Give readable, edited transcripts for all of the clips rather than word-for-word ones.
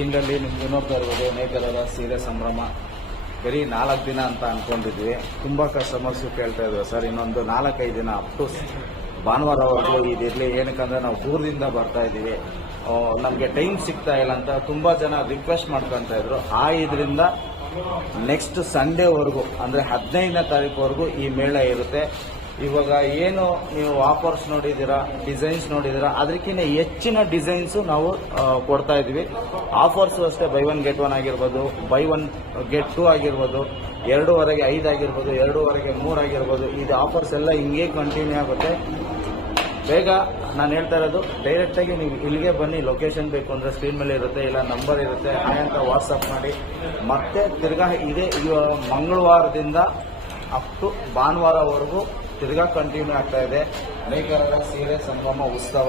ತಿಂಗಳಲ್ಲಿ ನಿಮ್ಗೆ ಇನ್ನೊಬ್ಬ ಇರ್ಬೋದು ನೇಕಾರರ ಸೀರೆ ಸಂಭ್ರಮ ಬರೀ 4 ದಿನ ಅಂತ ಅಂದ್ಕೊಂಡಿದ್ವಿ. ತುಂಬ ಕಸ್ಟಮರ್ಸು ಕೇಳ್ತಾ ಇದ್ರು, ಸರ್ ಇನ್ನೊಂದು 4-5 ದಿನ ಅಪ್ ಟು ಭಾನುವಾರವರೆಗೂ ಇದಿರಲಿ, ಏನಕ್ಕಂದ್ರೆ ನಾವು ದೂರದಿಂದ ಬರ್ತಾ ಇದ್ದೀವಿ, ನಮಗೆ ಟೈಮ್ ಸಿಗ್ತಾ ಇಲ್ಲ ಅಂತ ತುಂಬ ಜನ ರಿಕ್ವೆಸ್ಟ್ ಮಾಡ್ಕೊತಾ ಇದ್ರು. ಇದರಿಂದ ನೆಕ್ಸ್ಟ್ ಸಂಡೇವರೆಗೂ ಅಂದರೆ 15ನೇ ತಾರೀಕುವರೆಗೂ ಈ ಮೇಳ ಇರುತ್ತೆ. ಇವಾಗ ಏನು ನೀವು ಆಫರ್ಸ್ ನೋಡಿದ್ದೀರಾ, ಡಿಸೈನ್ಸ್ ನೋಡಿದ್ದೀರಾ, ಅದಕ್ಕಿಂತ ಹೆಚ್ಚಿನ ಡಿಸೈನ್ಸು ನಾವು ಕೊಡ್ತಾ ಇದ್ದೀವಿ. ಆಫರ್ಸು ಅಷ್ಟೇ, ಬೈ 1 get 1 ಆಗಿರ್ಬೋದು, ಬೈ 1 get 2 ಆಗಿರ್ಬೋದು, 2ವರೆಗೆ 5 ಆಗಿರ್ಬೋದು, 2ವರೆಗೆ 3 ಆಗಿರ್ಬೋದು. ಇದು ಆಫರ್ಸ್ ಎಲ್ಲ ಹಿಂಗೆ ಕಂಟಿನ್ಯೂ ಆಗುತ್ತೆ. ಬೇಗ ನಾನು ಹೇಳ್ತಾ ಇರೋದು, ಡೈರೆಕ್ಟಾಗಿ ನೀವು ಇಲ್ಲಿಗೆ ಬನ್ನಿ. ಲೊಕೇಶನ್ ಬೇಕು ಅಂದರೆ ಸ್ಕ್ರೀನ್ ಮೇಲೆ ಇರುತ್ತೆ, ಇಲ್ಲ ನಂಬರ್ ಇರುತ್ತೆ, ಅಂತ ವಾಟ್ಸಪ್ ಮಾಡಿ. ಮತ್ತೆ ತಿರ್ಗಾ ಇದೇ ಮಂಗಳವಾರದಿಂದ ಅಪ್ ಟು ಭಾನುವಾರವರೆಗೂ ತಿರ್ಗಾ ಕಂಟಿನ್ಯೂ ಆಗ್ತಾ ಇದೆ ನೇಕಾರರ ಸೀರೆ ಸಂಭ್ರಮ ಉತ್ಸವ.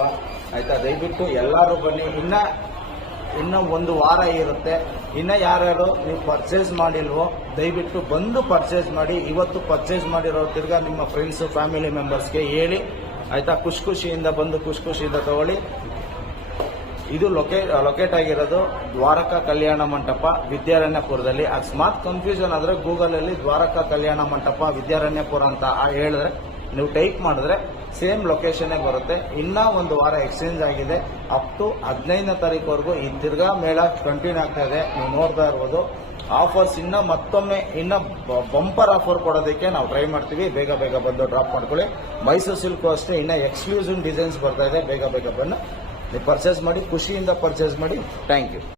ಆಯ್ತಾ, ದಯವಿಟ್ಟು ಎಲ್ಲರೂ ಬನ್ನಿ. ಇನ್ನ 1 ವಾರ ಇರುತ್ತೆ. ಇನ್ನು ಯಾರ್ಯಾರು ನೀವು ಪರ್ಚೇಸ್ ಮಾಡಿಲ್ವೋ ದಯವಿಟ್ಟು ಬಂದು ಪರ್ಚೇಸ್ ಮಾಡಿ. ಇವತ್ತು ಪರ್ಚೇಸ್ ಮಾಡಿರೋ ತಿರ್ಗಾ ನಿಮ್ಮ ಫ್ರೆಂಡ್ಸು ಫ್ಯಾಮಿಲಿ ಮೆಂಬರ್ಸ್ಗೆ ಹೇಳಿ. ಆಯ್ತಾ, ಖುಷಿಯಿಂದ ಬಂದು ಖುಷಿಯಿಂದ ತಗೊಳ್ಳಿ. ಇದು ಲೊಕೇಟ್ ಆಗಿರೋದು ದ್ವಾರಕಾ ಕಲ್ಯಾಣ ಮಂಟಪ ವಿದ್ಯಾರಣ್ಯಪುರದಲ್ಲಿ. ಅಕಸ್ಮಾತ್ ಕನ್ಫ್ಯೂಷನ್ ಆದರೆ ಗೂಗಲಲ್ಲಿ ದ್ವಾರಕಾ ಕಲ್ಯಾಣ ಮಂಟಪ ವಿದ್ಯಾರಣ್ಯಪುರ ಅಂತ ಹೇಳಿದ್ರೆ, ನೀವು ಟೈಪ್ ಮಾಡಿದ್ರೆ ಸೇಮ್ ಲೊಕೇಶನ್ನೇ ಬರುತ್ತೆ. ಇನ್ನೂ 1 ವಾರ ಎಕ್ಸ್ಚೇಂಜ್ ಆಗಿದೆ. ಅಪ್ ಟು 15ನೇ ತಾರೀಕುವರೆಗೂ ಈ ತಿರ್ಗಾ ಮೇಳ ಕಂಟಿನ್ಯೂ ಆಗ್ತಾ ಇದೆ. ನೀವು ನೋಡ್ತಾ ಇರ್ಬೋದು. ಆಫರ್ಸ್ ಮತ್ತೊಮ್ಮೆ ಬಂಪರ್ ಆಫರ್ ಕೊಡೋದಕ್ಕೆ ನಾವು ಟ್ರೈ ಮಾಡ್ತೀವಿ. ಬೇಗ ಬಂದು ಡ್ರಾಪ್ ಮಾಡ್ಕೊಳ್ಳಿ. ಮೈಸೂರು ಸಿಲ್ಕು ಅಷ್ಟೇ ಇನ್ನೂ ಎಕ್ಸ್ಕ್ಲೂಸಿವ್ ಡಿಸೈನ್ಸ್ ಬರ್ತಾ ಇದೆ. ಬೇಗ ಬಂದು ನೀವು ಪರ್ಚೇಸ್ ಮಾಡಿ, ಖುಷಿಯಿಂದ ಪರ್ಚೇಸ್ ಮಾಡಿ. Thank you.